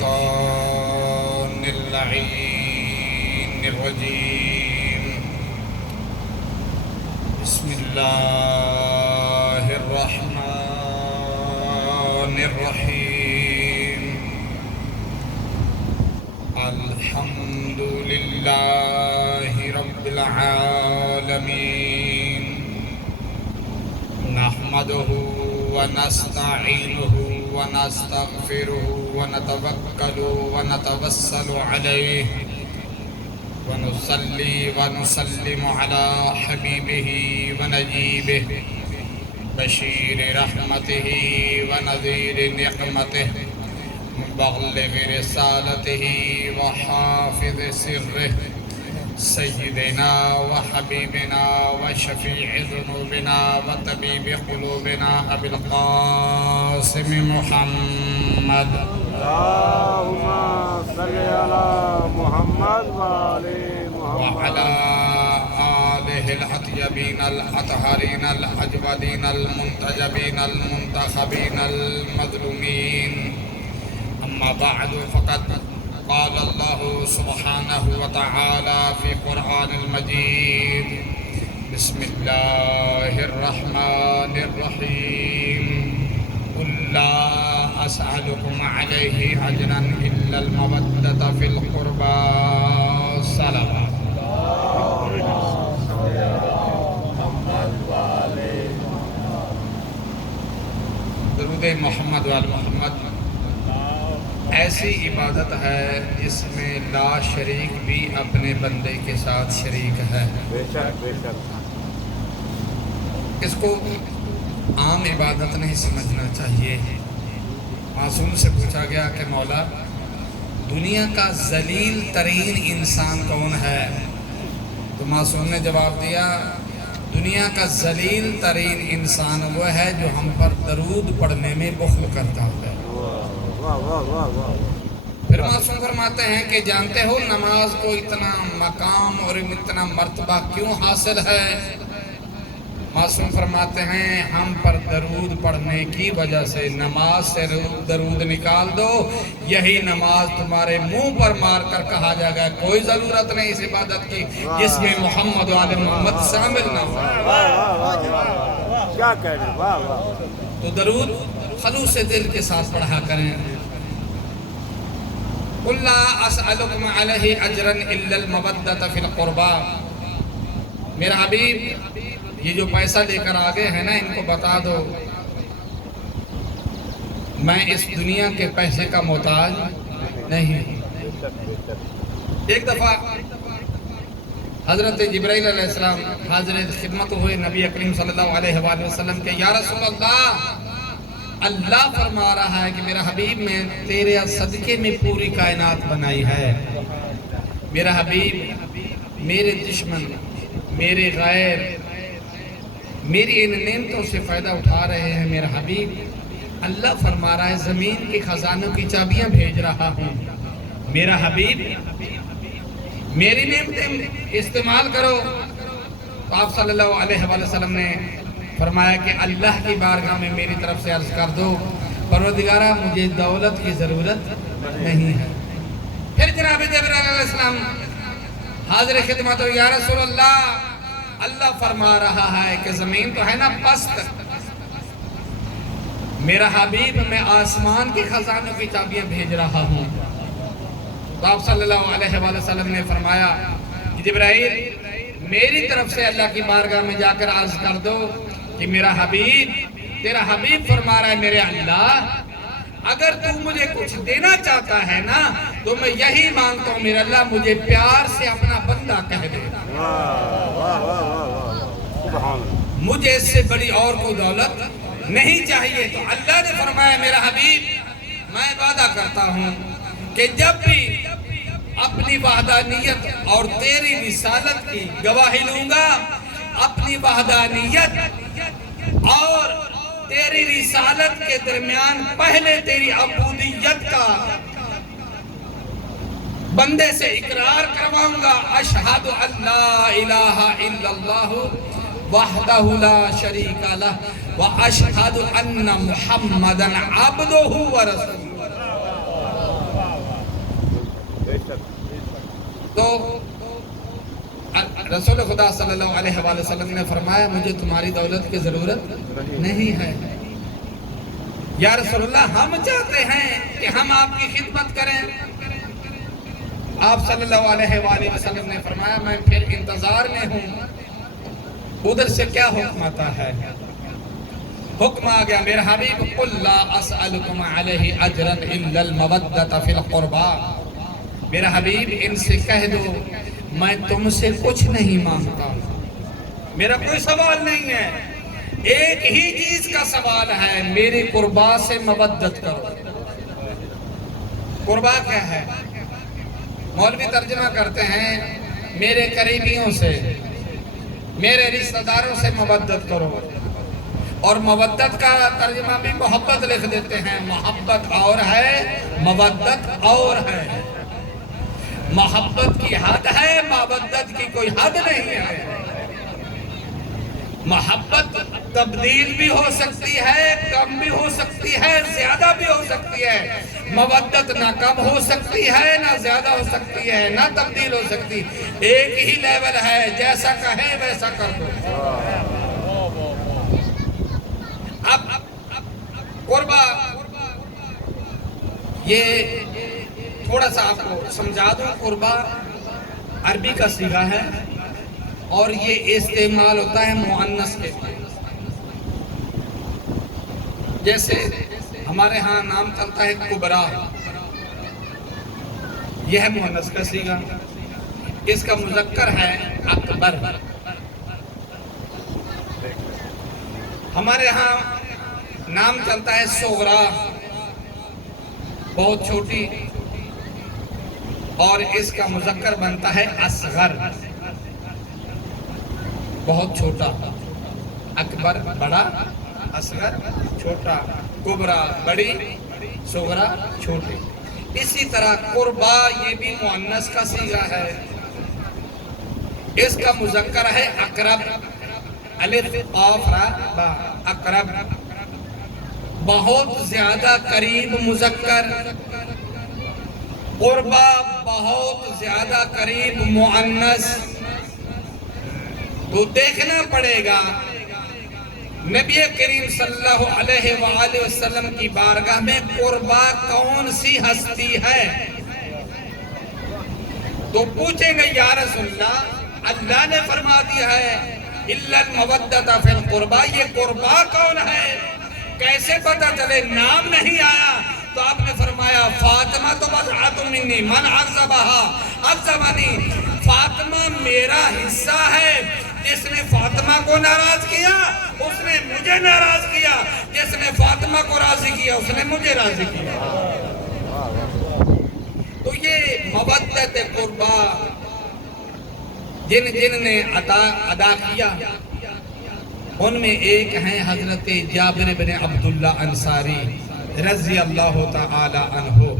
الشيطان اللعين الرجيم. بسم الله الرحمن الرحيم. الحمد لله رب العالمين. نحمده ونستعينه ونستغفره ونتوكل ونتوسل عليه ونصلي ونسلم على حبيبه ونجيبه بشير رحمته ونذير نقمته مبلغ رسالته وحافظ سره سيدنا وحبيبنا وشفيع ذنوبنا وطبيب قلوبنا أبي القاسم محمد. اللهم صل على محمد وآل محمد وعلى آله الأطيبين الأطهرين الأجودين المنتجبين المنتخبين المظلومين. أما بعد فقد قال الله سبحانه وتعالى في قرآن المجيد. بسم الله الرحمن الرحيم. قل لا أسألكم عليه أجرا إلا المودة في القربى. صلوات. درود محمد وآل محمد ایسی عبادت ہے جس میں لا شریک بھی اپنے بندے کے ساتھ شریک ہے. بے شک بے شک. اس کو عام عبادت نہیں سمجھنا چاہیے. معصوم سے پوچھا گیا کہ مولا دنیا کا ذلیل ترین انسان کون ہے؟ تو معصوم نے جواب دیا دنیا کا ذلیل ترین انسان وہ ہے جو ہم پر درود پڑھنے میں بخل کرتا ہے. پھر معصوم فرماتے ہیں کہ جانتے ہو نماز کو اتنا مقام اور اتنا مرتبہ کیوں حاصل ہے؟ معصوم فرماتے ہیں ہم پر درود پڑھنے کی وجہ سے نماز سے درود نکال دو، یہی نماز تمہارے منہ پر مار کر کہا جائے گا کوئی ضرورت نہیں اس عبادت کی جس میں محمد و آل محمد شامل نہ ہو. کیا کہہ رہے؟ واہ واہ. تو درود خلوص دل کے ساتھ پڑھا کریں. قُلْ لَا أَسْأَلُكُمْ عَلَيْهِ أَجْرًا إِلَّا الْمَوَدَّةَ فِي الْقُرْبَى. میرا حبیب یہ جو پیسہ لے کر آگے ہیں نا ان کو بتا دو میں اس دنیا کے پیسے کا محتاج نہیں. ایک دفعہ حضرت جبرائیل علیہ السلام حاضر خدمت ہوئے نبی اکریم صلی اللہ علیہ وآلہ وسلم کے یا رسول اللہ اللہ فرما رہا ہے کہ میرا حبیب میں تیرے صدقے میں پوری کائنات بنائی ہے. میرا حبیب میرے دشمن میرے غیر میری ان نعمتوں سے فائدہ اٹھا رہے ہیں. میرا حبیب اللہ فرما رہا ہے زمین کے خزانوں کی چابیاں بھیج رہا ہوں. میرا حبیب میری نعمتیں استعمال کرو. تو آپ صلی اللہ علیہ وآلہ وسلم نے فرمایا کہ اللہ کی بارگاہ میں میری طرف سے عرض کر دو پروردگارہ مجھے دولت کی ضرورت نہیں ہے. پھر جناب جبرائیل علیہ السلام حاضر خدمت ہو یا رسول اللہ اللہ فرما رہا ہے کہ زمین تو ہے نا پست میرا حبیب میں آسمان کی خزانوں کی چابیاں بھیج رہا ہوں. تو آپ صلی اللہ علیہ وآلہ وسلم نے فرمایا کہ جبرائیل میری طرف سے اللہ کی بارگاہ میں جا کر عرض کر دو کہ میرا حبیب تیرا حبیب فرما رہا ہے میرے اللہ اگر تو مجھے کچھ دینا چاہتا ہے نا تو میں یہی مانگتا ہوں میرا اللہ مجھے پیار سے اپنا بندہ کہہ دے. مجھے اس سے بڑی اور کوئی دولت نہیں چاہیے. تو اللہ نے فرمایا میرا حبیب میں وعدہ کرتا ہوں کہ جب بھی اپنی وحدانیت اور تیری رسالت کی گواہی لوں گا اپنی وحدانیت اور تیری رسالت کے درمیان پہلے تیری عبودیت کا بندے سے اقرار کرواؤں گا اشہد ان لا الہ الا اللہ وحدہ لا شریک لہ واشہد ان محمدا عبدہ ورسولہ. تو رسول خدا صلی اللہ علیہ وآلہ وسلم نے فرمایا مجھے تمہاری دولت کی ضرورت نہیں ہے یا رسول اللہ ہم چاہتے ہیں کہ ہم آپ کی خدمت کریں. آپ صلی اللہ علیہ وآلہ وسلم نے فرمایا میں پھر انتظار میں ہوں ادھر سے کیا حکم آتا ہے. حکم آ گیا میرے حبیب قل لا اسألکم علیہ اجرا الا المودۃ فی القربى. میرے حبیب ان سے کہہ دو میں تم سے کچھ نہیں مانگتا, میرا کوئی سوال نہیں ہے, ایک ہی چیز کا سوال ہے میری قربا سے مودت کرو. قربا کیا ہے؟ مولوی ترجمہ کرتے ہیں میرے قریبیوں سے میرے رشتہ داروں سے مودت کرو, اور مودت کا ترجمہ بھی محبت لکھ دیتے ہیں. محبت اور ہے مودت اور ہے. محبت کی حد ہے مودت کی کوئی حد نہیں ہے. محبت تبدیل بھی ہو سکتی ہے, کم بھی ہو سکتی ہے, زیادہ بھی ہو سکتی ہے. مودت نہ کم ہو سکتی ہے نہ زیادہ ہو سکتی ہے نہ تبدیل ہو سکتی, ایک ہی لیول ہے, جیسا کہیں ویسا کر دو. اب قربا یہ تھوڑا سا آپ کو سمجھا دوں. قربا عربی کا صیغہ ہے اور یہ استعمال ہوتا ہے مؤنث کے, جیسے ہمارے ہاں نام چلتا ہے کبرا, یہ ہے مؤنث کا صیغہ. اس کا مذکر ہے اکبر. ہمارے ہاں نام چلتا ہے صغرا, بہت چھوٹی, اور اس کا مذکر بنتا ہے اصغر, بہت چھوٹا. اکبر بڑا, اصغر چھوٹا, کبرا بڑی, صغرا چھوٹی. اسی طرح قربا یہ بھی مؤنث کا صیغہ ہے. اس کا مذکر ہے اقرب, الف قاف را با, اقرب بہت زیادہ قریب مذکر. قربا بہت زیادہ قریب مؤنث. تو دیکھنا پڑے گا نبی کریم صلی اللہ علیہ وآلہ وسلم کی بارگاہ میں قربا کون سی ہستی ہے. تو پوچھیں گے یا رسول اللہ اللہ نے فرما دیا ہے الا المودۃ فی القربى, یہ قربا کون ہے کیسے پتہ چلے؟ نام نہیں آیا تو آپ نے فرمایا فاطمہ تو بضعۃ منی من اعظمنی, فاطمہ میرا حصہ ہے. جس نے فاطمہ کو ناراض کیا اس نے مجھے ناراض کیا, جس نے فاطمہ کو راضی کیا اس نے مجھے راضی کیا. تو یہ مودت قربا جن نے ادا کیا ان میں ایک ہیں حضرت جابر بن عبداللہ انصاری رضی اللہ تعالی عنہ.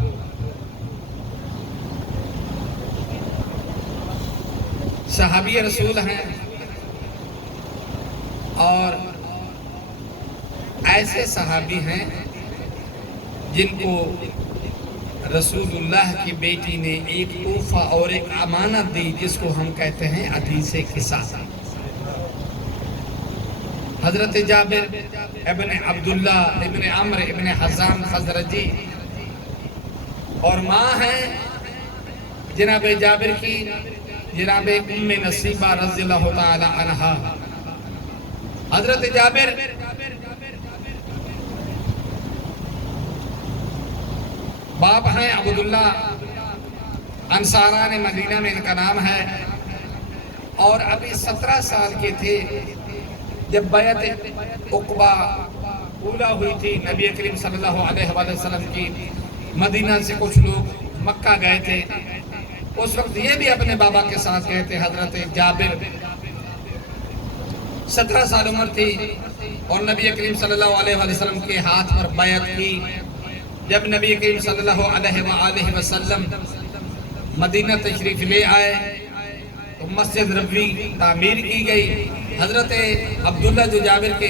صحابی رسول ہیں اور ایسے صحابی ہیں جن کو رسول اللہ کی بیٹی نے ایک تحفہ اور ایک امانت دی جس کو ہم کہتے ہیں حدیث قصہ. حضرت جابر ابن عبداللہ ابن عمرو ابن حزام خزرجی, اور ماں ہیں جناب جابر کی جناب ام نصیبہ رضی اللہ تعالی عنہا. حضرت جابر باپ ہیں عبداللہ, انصاران مدینہ میں ان کا نام ہے, اور ابھی 17 سال کے تھے جب بیعت عقبہ اولا ہوئی تھی. نبی کریم صلی اللہ علیہ وآلہ وسلم کی مدینہ سے کچھ لوگ مکہ گئے تھے. اس وقت یہ بھی اپنے بابا کے ساتھ گئے تھے. حضرت جابر 17 سال عمر تھی اور نبی کریم صلی اللہ علیہ وآلہ وسلم کے ہاتھ پر بیعت کی. جب نبی کریم صلی اللہ علیہ وآلہ وسلم مدینہ تشریف لے آئے تو مسجد نبوی تعمیر کی گئی. حضرت عبداللہ جو جابر کے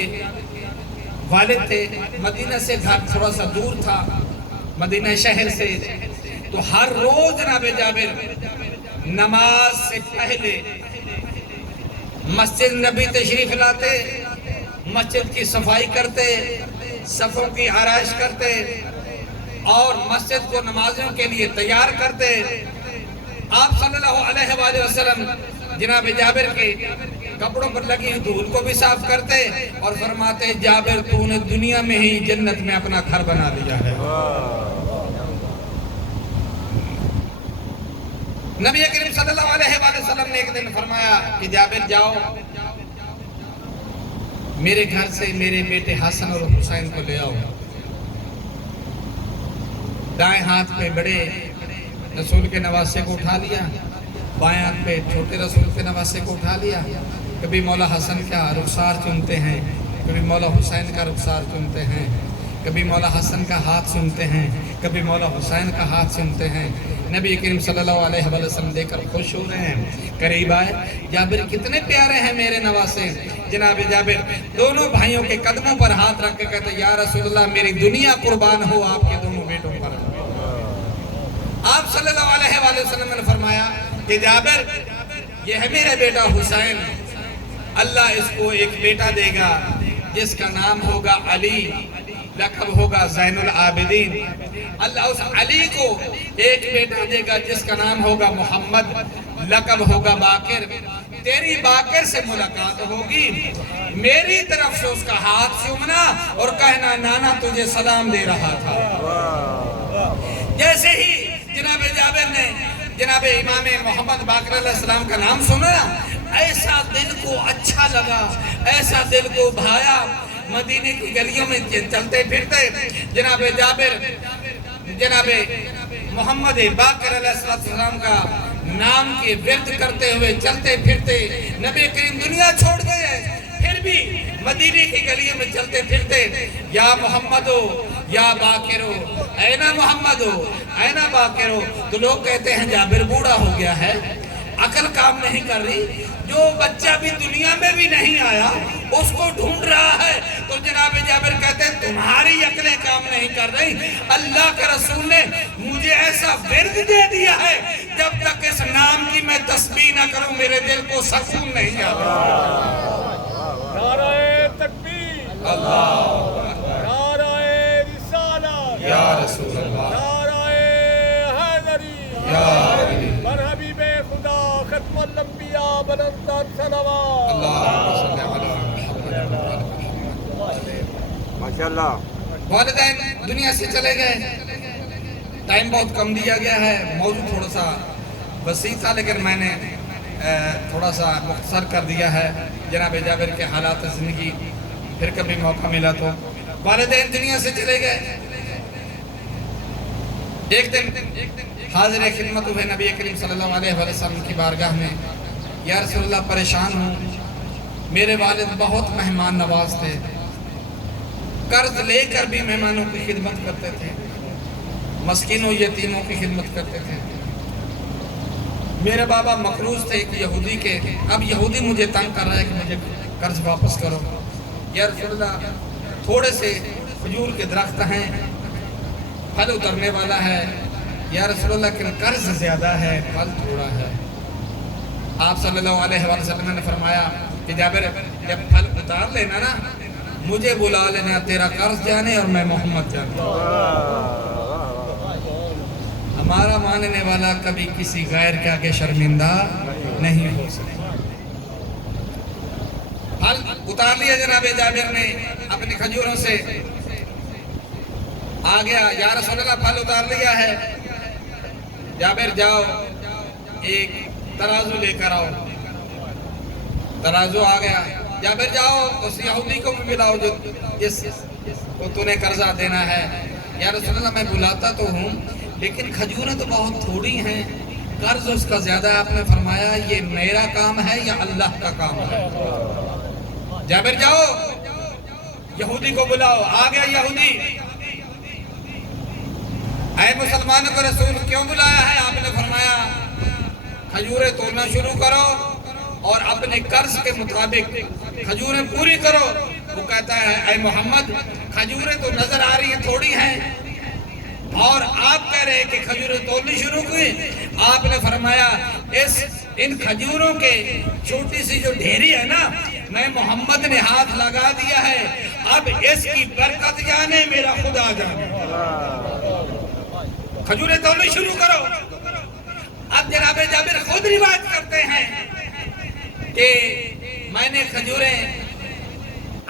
والد تھے, مدینہ سے گھر تھوڑا سا دور تھا, مدینہ شہر سے, تو ہر روز جناب جابر نماز سے پہلے مسجد نبی تشریف لاتے، مسجد کی صفائی کرتے، صفوں کی آرائش کرتے اور مسجد کو نمازیوں کے لیے تیار کرتے۔ آپ صلی اللہ علیہ وآلہ وسلم جناب جابر کے کپڑوں پر لگی دھول کو بھی صاف کرتے اور فرماتے جابر تو نے دنیا میں ہی جنت میں اپنا گھر بنا لیا ہے۔ نبی کریم صلی اللہ علیہ وآلہ وسلم نے ایک دن فرمایا کہ جابر جاؤ میرے گھر سے میرے بیٹے حسن اور حسین کو لے آؤ۔ دائیں ہاتھ پہ بڑے رسول کے نواسے کو اٹھا لیا، بائیں ہاتھ پہ چھوٹے رسول کے نواسے کو اٹھا لیا۔ کبھی مولا حسن کا رخسار چنتے ہیں، کبھی مولا حسین کا رخسار چنتے ہیں، کبھی مولا حسن کا ہاتھ سنتے ہیں، کبھی مولا حسین کا ہاتھ سنتے ہیں۔ نبی کریم صلی اللہ علیہ وآلہ وسلم دیکھ کر خوش ہو رہے ہیں، قریب آئے، جابر کتنے پیارے ہیں میرے نواسے۔ جناب جابر دونوں بھائیوں کے قدموں پر ہاتھ رکھ کے کہتے یا رسول اللہ میری دنیا قربان ہو آپ کے دونوں بیٹوں پر۔ آپ صلی اللہ علیہ وآلہ وسلم نے فرمایا کہ جابر یہ ہے میرا بیٹا حسین، اللہ اس کو ایک بیٹا دے گا جس کا نام ہوگا علی، لقب ہوگا زین العابدین۔ اللہ اس علی کو ایک بیٹا دے گا جس کا نام ہوگا محمد، لقب ہوگا باقر۔ تیری باقر سے ملاقات ہوگی، میری طرف سے اس کا ہاتھ چومنا اور کہنا نانا تجھے سلام دے رہا تھا۔ جیسے ہی جناب جابر نے جناب امام محمد باقر علیہ السلام کا نام سنا، ایسا دل کو اچھا لگا، ایسا دل کو بھایا۔ مدینے کی گلیوں میں چلتے پھرتے جناب جابر جناب محمد باقر علیہ السلام کا نام کے ورد کرتے ہوئے چلتے پھرتے نبی کریم دنیا چھوڑ گئے، پھر بھی مدینے کی گلیوں میں چلتے پھرتے یا محمدو یا باقرو، اینا محمدو اینا باقرو۔ تو لوگ کہتے ہیں جابر بوڑھا ہو گیا ہے، عقل کام نہیں کر رہی، جو بچہ بھی دنیا میں بھی نہیں آیا اس کو ڈھونڈ رہا ہے۔ تو جناب جابر کہتے ہیں تمہاری عقلیں کام نہیں کر رہی، اللہ کے رسول نے مجھے ایسا ورد دے دیا ہے جب تک اس نام کی میں تسبیح نہ کروں میرے دل کو سکون نہیں آتا۔ نعرہ تکبیر، اللہ نعرہ رسالت، یا رسول اللہ، نعرہ حیدری، یا علی، بر حبیب خدا ختم الانبیاء بلند صلوات۔ اللہم صلی علی ماشاءاللہ۔ والدین دنیا سے چلے گئے، ٹائم بہت کم دیا گیا ہے، موضوع تھوڑا سا وسیع تھا لیکن میں نے تھوڑا سا مختصر کر دیا ہے۔ جناب جابر کے حالات زندگی پھر کبھی موقع ملا تو۔ والدین دنیا سے چلے گئے، ایک دن حاضر خدمت ہوئے نبی کریم صلی اللہ علیہ وسلم کی بارگاہ میں، یا رسول اللہ پریشان ہوں، میرے والد بہت مہمان نواز تھے، قرض لے کر بھی مہمانوں کی خدمت کرتے تھے، مسکینوں یتیموں کی خدمت کرتے تھے۔ میرے بابا مقروض تھے ایک یہودی کے، اب یہودی مجھے تنگ کر رہا ہے کہ مجھے قرض واپس کرو۔ یا رسول اللہ تھوڑے سے کھجور کے درخت ہیں، پھل اترنے والا ہے، یا رسول اللہ کہ قرض زیادہ ہے پھل تھوڑا ہے۔ آپ صلی اللہ علیہ وسلم نے فرمایا کہ جابر جب پھل اتار لینا نا مجھے بلا لینا، تیرا قرض جانے اور میں محمد جانے۔ ہمارا ماننے والا کبھی کسی غیر کے آگے شرمندہ نہیں ہو سکتا۔ پھل اتار لیا جناب جابر نے اپنی کھجوروں سے، آ گیا یا رسول اللہ پھل اتار لیا ہے، جابر جاؤ ایک ترازو لے کر آؤ۔ ترازو آ گیا، جابر جاؤ اس یہودی کو بھی بلاؤ جس کو تو نے قرضہ دینا ہے۔ یا رسول اللہ میں بلاتا تو ہوں لیکن کھجوریں تو بہت تھوڑی ہیں، قرض اس کا زیادہ ہے۔ آپ نے فرمایا یہ میرا کام ہے یا اللہ کا کام ہے؟ جابر جاؤ یہودی کو بلاؤ۔ آ گیا یہودی، اے مسلمانوں کو رسول کیوں بلایا ہے؟ آپ نے فرمایا کھجوریں توڑنا شروع کرو اور اپنے قرض کے مطابق کھجوریں پوری کرو۔ وہ کہتا ہے اے محمد کھجوریں تو نظر آ رہی ہیں تھوڑی ہیں، اور آپ کہہ رہے ہیں کہ کھجوریں تولنی شروع ہوئی. آپ نے فرمایا ان کھجوروں کے چھوٹی سی جو ڈھیری ہے نا، میں محمد نے ہاتھ لگا دیا ہے، اب اس کی برکت جانے میرا خدا جانے. کھجوریں تولنی شروع کرو. اب جناب جابر خود روایت کرتے ہیں کہ میں نے کھجوریں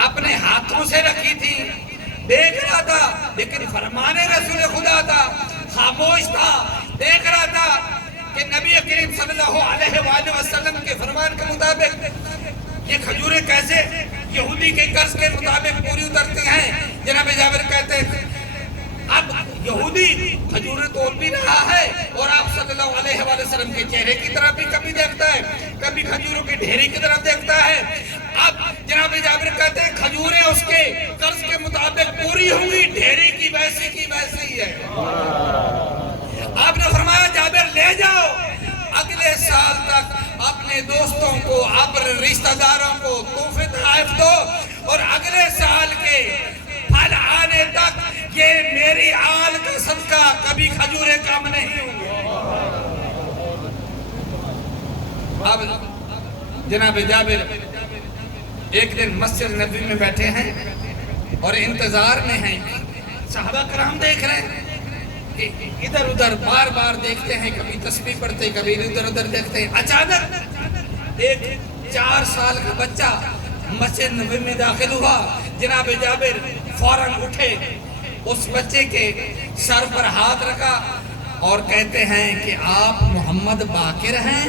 اپنے ہاتھوں سے رکھی تھی، دیکھ رہا تھا، لیکن فرمان رسول خدا تھا، خاموش تھا. دیکھ رہا تھا کہ نبی کریم صلی اللہ علیہ وآلہ وسلم کے فرمان کے مطابق یہ کھجوریں کیسے یہودی کے قرض کے مطابق پوری اترتی ہیں. جناب جابر کہتے ہیں اب یہودی کھجوریں تول بھی رہا ہے اور آپ صلی اللہ علیہ وآلہ وسلم کے چہرے کی طرف بھی کبھی دیکھتا ہے، کبھی کھجوروں کی ڈھیری کی طرف دیکھتا ہے. اب جناب جابر کہتے ہیں کھجوریں اس کے قرض کے مطابق پوری ہوں گی، ڈھیری کی ویسی ہی ہے. آپ نے فرمایا جابر لے جاؤ، اگلے سال تک اپنے دوستوں کو، اپنے رشتہ داروں کو تحفے تحائف دو، اور اگلے سال کے پھل آنے تک یہ میری آل کا صدقہ کبھی کھجوریں کم نہیں ہوں گے. اب جناب جابر ایک دن مسجد نبی میں بیٹھے ہیں اور انتظار میں ہیں. صحابہ کرام دیکھ رہے ہیں کہ ادھر ادھر بار بار دیکھتے ہیں، کبھی تسبیح پڑھتے ہیں، کبھی ادھر ادھر دیکھتے ہیں. اچانک ایک 4 سال کا بچہ مسجد نبی میں داخل ہوا. جناب جابر فوراً اٹھے، اس بچے کے سر پر ہاتھ رکھا اور کہتے ہیں کہ آپ محمد باقر ہیں؟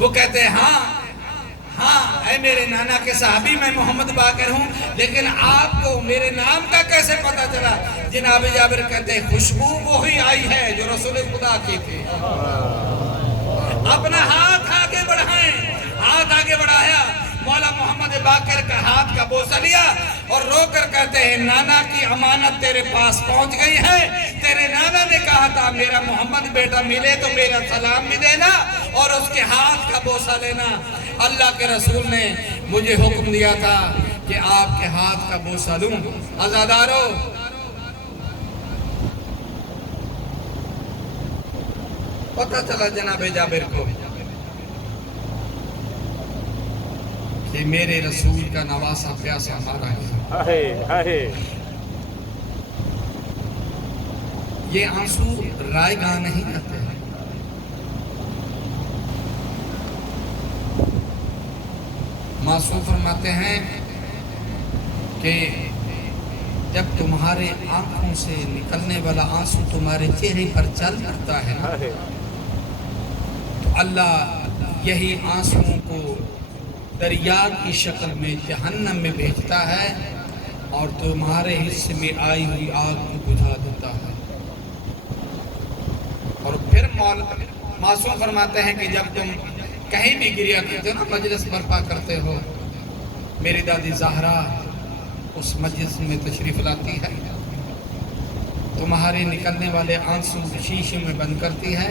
وہ کہتے ہیں ہاں اے میرے نانا کے صحابی، میں محمد باقر ہوں، لیکن آپ کو میرے نام کا کیسے پتا چلا؟ جناب جابر کہتے ہیں خوشبو وہی آئی ہے جو رسول خدا کی تھی. اپنا ہاتھ آگے بڑھائیں. ہاتھ آگے بڑھایا، مولا محمد باقر کا ہاتھ کا بوسہ لیا اور رو کر کہتے ہیں نانا کی امانت تیرے پاس پہنچ گئی ہے. تیرے نانا نے کہا تھا میرا محمد بیٹا ملے تو میرا سلام بھی دینا اور اس کے ہاتھ کا بوسہ لینا. اللہ کے رسول نے مجھے حکم دیا تھا کہ آپ کے ہاتھ کا بوسہ لوں. عزادارو، پتہ چلا جناب جابر کو کہ میرے رسول کا نواسا پیاسا مارا ہے. یہ آنسو رائے گاہ نہیں آتے. معصوم فرماتے ہیں کہ جب تمہارے آنکھوں سے نکلنے والا آنسو تمہارے چہرے پر چل پڑتا ہے نا، تو اللہ یہی آنسوؤں کو دریا کی شکل میں جہنم میں بھیجتا ہے اور تمہارے حصے میں آئی ہوئی آگ کو بجھا دیتا ہے. اور پھر معصوم فرماتے ہیں کہ جب تم کہیں بھی گریا کرتے ہو نا، مجلس برپا کرتے ہو، میری دادی زہرا اس مجلس میں تشریف لاتی ہے، تمہارے نکلنے والے آنسو شیشے میں بند کرتی ہے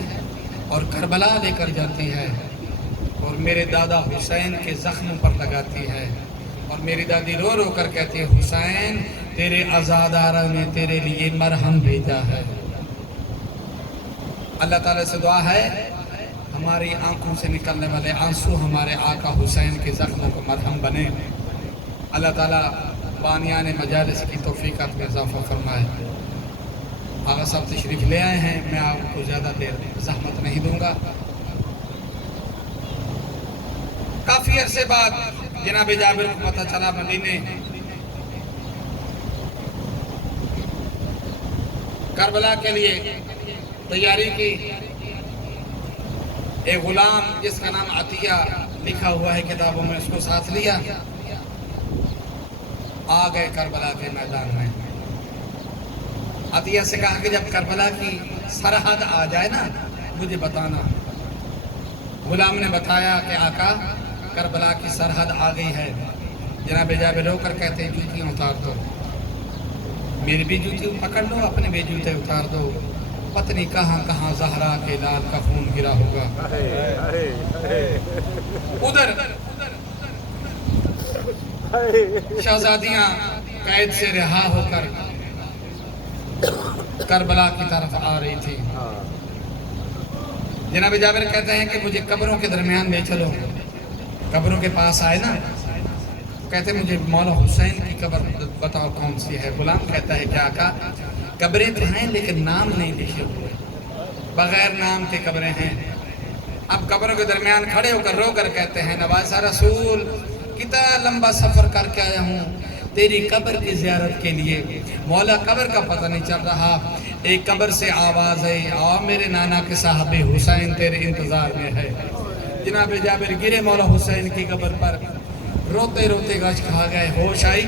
اور کربلا لے کر جاتی ہے اور میرے دادا حسین کے زخموں پر لگاتی ہے اور میری دادی رو رو کر کہتی ہے حسین تیرے عزادارہ نے تیرے لیے مرہم بھیجا ہے. اللہ تعالیٰ سے دعا ہے ہماری آنکھوں سے نکلنے والے آنسو ہمارے آقا حسین کے زخموں کو مرہم بنے. اللہ تعالیٰ بانیان مجالس کی توفیقات میں اضافہ فرمائے. آقا صاحب تشریف لے آئے ہیں، میں آپ کو زیادہ دیر زحمت نہیں دوں گا. کافی عرصے بعد جناب جابر کو پتہ چلا مدینے کربلا کے لیے تیاری کی. ایک غلام جس کا نام عطیہ لکھا ہوا ہے کتابوں میں، اس کو ساتھ لیا، آ گئے کربلا کے میدان میں. عطیہ سے کہا کہ جب کربلا کی سرحد آ جائے نا مجھے بتانا. غلام نے بتایا کہ آقا کربلا کی سرحد آ گئی ہے. جناب جابر رو کر کہتے ہیں جوتیاں اتار دو. میری بھی جوتی پکڑ لو، اپنے بھی جوتے اتار دو. پتنی کہاں کہاں زہرا کے لال کا خون گرا ہوگا. ادھر شہزادیاں قید سے رہا ہو کر کربلا کی طرف آ رہی تھی۔ جناب جابر کہتے ہیں کہ مجھے قبروں کے درمیان لے چلو۔ قبروں کے پاس آئے نا، کہتے ہیں مجھے مولا حسین کی قبر بتاؤ کون سی ہے۔ غلام کہتا ہے کہ آقا قبریں تو ہیں لیکن نام نہیں لکھے ہوئے، بغیر نام کے قبریں ہیں۔ اب قبروں کے درمیان کھڑے ہو کر رو کر کہتے ہیں نواسہ رسول کتنا لمبا سفر کر کے آیا ہوں تیری قبر کی زیارت کے لیے، مولا قبر کا پتہ نہیں چل رہا۔ ایک قبر سے آواز ہے آ میرے نانا کے صاحب حسین تیرے انتظار میں ہے۔ جناب جابر گرے مولا حسین کی قبر پر، روتے روتے گچ کھا گئے، ہوش آئی۔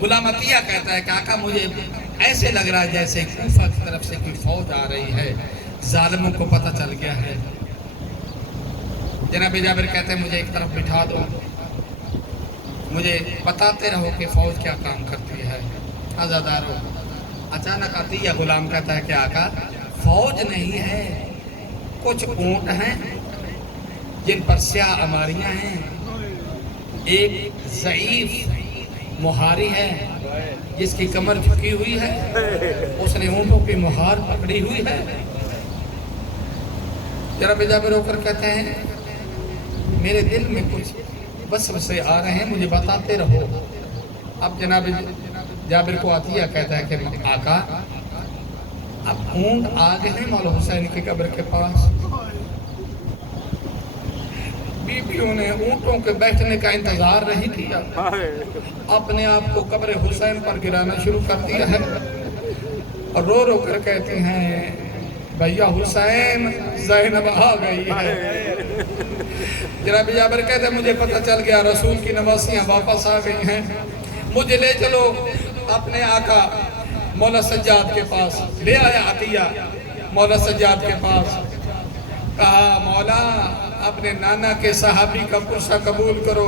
غلام عطیہ کہتا ہے کہ آقا مجھے ایسے لگ رہا ہے جیسے کوفہ کی طرف سے کوئی فوج آ رہی ہے، ظالموں کو پتہ چل گیا ہے۔ جناب جابر کہتے ہیں مجھے ایک طرف بٹھا دو، مجھے بتاتے رہو کہ فوج کیا کام کرتی ہے۔ عزادارو اچانک عطیہ غلام کہتا ہے کہ آقا فوج نہیں ہے، کچھ اونٹ ہیں جن پر سیاہ اماریاں ہیں، ایک ضعیف مہاری ہے جس کی کمر جھکی ہوئی ہے، اس نے اونٹوں کی مہار پکڑی ہوئی ہے۔ جناب جابر ہو کر کہتے ہیں میرے دل میں کچھ وسوسے آ رہے ہیں، مجھے بتاتے رہو۔ اب جناب جابر کو عطیہ کہتا ہے کہ آقا اب اونٹ آگے ہیں مولا حسین کی قبر کے پاس، بیویوں نے اونٹوں کے بیٹھنے کا انتظار نہیں کیا، اپنے آپ کو قبر حسین پر گرانا شروع کر دیا ہے اور رو رو کر کہتے ہیں بھیا حسین زینب آ گئی ہے۔ جناب جابر کہتے ہیں مجھے پتہ چل گیا رسول کی نواسیاں واپس آ گئی ہیں، مجھے لے چلو اپنے آقا مولا سجاد کے پاس۔ لے آیا عطیہ مولا سجاد کے پاس، کہا مولا اپنے نانا کے صحابی کا پرسہ قبول کرو۔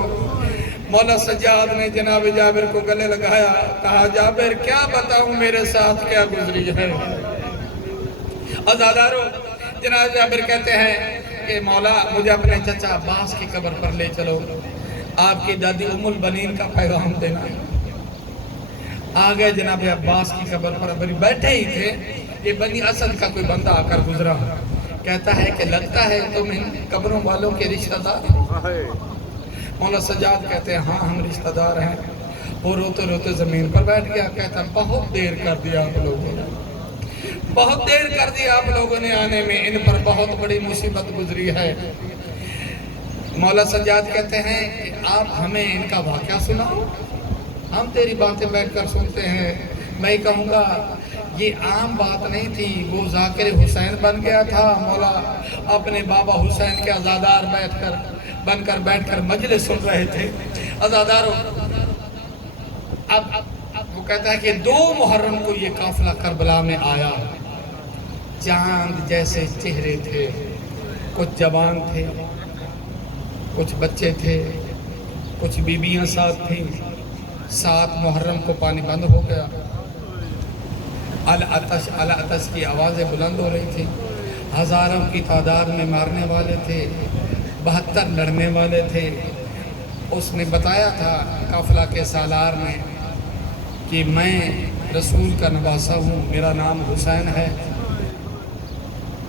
مولا سجاد نے جناب جابر کو گلے لگایا، کہا جابر کیا بتاؤں میرے ساتھ کیا گزری ہے۔ عزادارو جناب جابر کہتے ہیں کہ مولا مجھے اپنے چچا عباس کی قبر پر لے چلو، آپ کی دادی ام البنین کا پیغام دینا۔ آگئے جناب عباس کی قبر پر، ابھی بیٹھے ہی تھے کہ بنی اسد کا کوئی بندہ آ کر گزرا، کہتا ہے کہ لگتا ہے تم ان قبروں والوں کے رشتہ دار ہو۔ مولا سجاد کہتے ہیں ہاں ہم رشتہ دار ہیں۔ وہ روتے روتے زمین پر بیٹھ گیا، کہتا بہت دیر کر دیا آپ لوگوں نے، بہت دیر کر دیا آپ لوگوں نے آنے میں، ان پر بہت بڑی مصیبت گزری ہے۔ مولا سجاد کہتے ہیں کہ آپ ہمیں ان کا واقعہ سناؤ، ہم تیری باتیں بیٹھ کر سنتے ہیں۔ میں کہوں گا یہ عام بات نہیں تھی، وہ ذاکر حسین بن گیا تھا، مولا اپنے بابا حسین کے عزادار بن کر بیٹھ کر مجلس سن رہے تھے۔ عزاداروں اب وہ کہتا ہے کہ 2 محرم کو یہ قافلہ کربلا میں آیا، چاند جیسے چہرے تھے، کچھ جوان تھے، کچھ بچے تھے، کچھ بیویاں ساتھ تھیں۔ 7 محرم کو پانی بند ہو گیا، العطش العطش کی آوازیں بلند ہو رہی تھیں، ہزاروں کی تعداد میں مارنے والے تھے، 72 لڑنے والے تھے۔ اس نے بتایا تھا قافلہ کے سالار نے کہ میں رسول کا نواسہ ہوں، میرا نام حسین ہے۔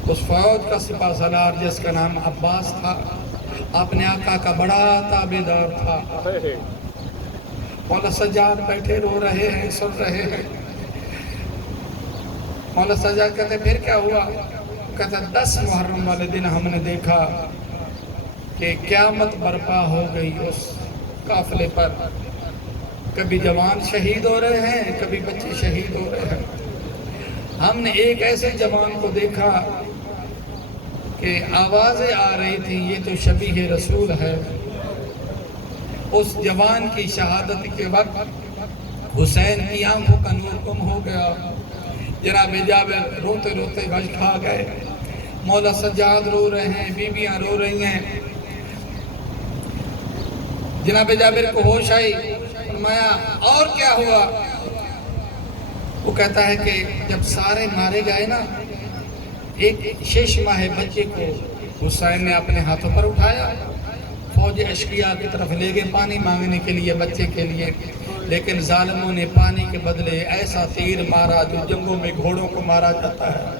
اس فوج کا سپہ سالار جس کا نام عباس تھا، اپنے آقا کا بڑا تابعدار تھا۔ مولا سجاد بیٹھے رو رہے ہیں، سن رہے ہیں۔ مولا سجاد کہتے ہیں پھر کیا ہوا؟ کہتے ہیں 10 محرم والے دن ہم نے دیکھا کہ قیامت برپا ہو گئی اس قافلے پر، کبھی جوان شہید ہو رہے ہیں، کبھی بچے شہید ہو رہے ہیں۔ ہم نے ایک ایسے جوان کو دیکھا کہ آوازیں آ رہی تھی یہ تو شبیہ رسول ہے۔ اس جوان کی شہادت کے وقت حسین کی آنکھوں کا نور گم ہو گیا۔ جناب جابر روتے روتے غش کھا گئے، مولا سجاد رو رہے ہیں، بیویاں رو رہی ہیں۔ جناب جابر کو ہوش آئی، فرمایا اور کیا ہوا؟ وہ کہتا ہے کہ جب سارے مارے گئے نا، ایک 6 ماہ بچے کو حسین نے اپنے ہاتھوں پر اٹھایا، فوج اشقیاء کی طرف لے گئے پانی مانگنے کے لیے بچے کے لیے۔ لیکن ظالموں نے پانی کے بدلے ایسا تیر مارا جو جنگوں میں گھوڑوں کو مارا جاتا ہے۔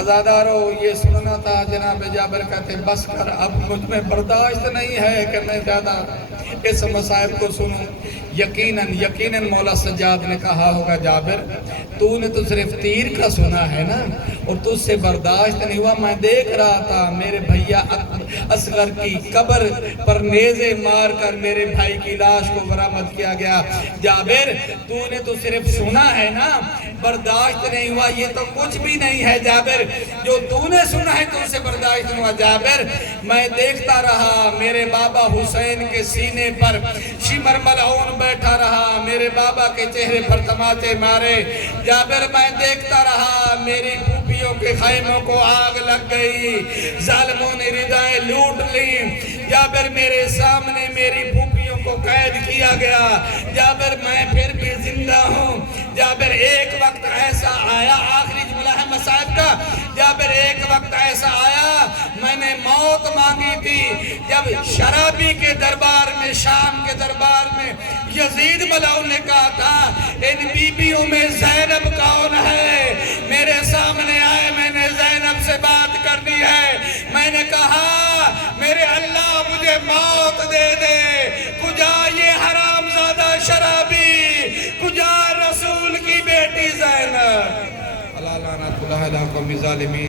عزادارو یہ سننا تھا، جناب جابر کہتے بس کر، اب مجھ میں برداشت نہیں ہے کہ میں زیادہ اس مصائب کو سنوں۔ یقیناً مولا سجاد نے کہا ہوگا جابر تو نے تو صرف تیر کا سنا ہے نا، اور تجھ سے برداشت نہیں ہوا۔ میں دیکھ رہا تھا میرے بھیا اصغر کی قبر پر نیزے مار کر میرے بھائی کی لاش کو برآمد کیا گیا۔ جابر تو نے تو صرف سنا ہے نا، برداشت نہیں ہوا، یہ تو کچھ بھی نہیں ہے جابر، جو تو نے سنا ہے تو اسے برداشت نہیں ہوا۔ جابر میں دیکھتا رہا میرے بابا حسین کے سینے پر شمر ملعون بیٹھا رہا، میرے بابا کے چہرے پر تماچے مارے۔ جابر میں دیکھتا رہا میری پھوپھیوں کے خیموں کو آگ لگ گئی، ظالموں نے ردائیں لوٹ لی۔ جابر میرے سامنے میری پھوپھیوں کو قید کیا گیا، جابر میں پھر بھی زندہ ہوں۔ جابر ایک وقت ایسا آیا، آخری جملہ ہے مصائب کا، جابر ایک وقت ایسا آیا میں نے موت مانگی تھی جب شرابی کے دربار میں، شام کے دربار میں یزید ملعون نے کہا تھا ان بیبیوں میں زینب کون ہے، میرے سامنے آئے، میں نے زینب سے بات کرنی ہے۔ میں نے کہا میرے اللہ مجھے موت دے دے، کجا یہ حرام زادہ شرابی، کجا رسول کی بیٹی زینب۔ اللہ لعنت اللہ علی قوم ظالمین۔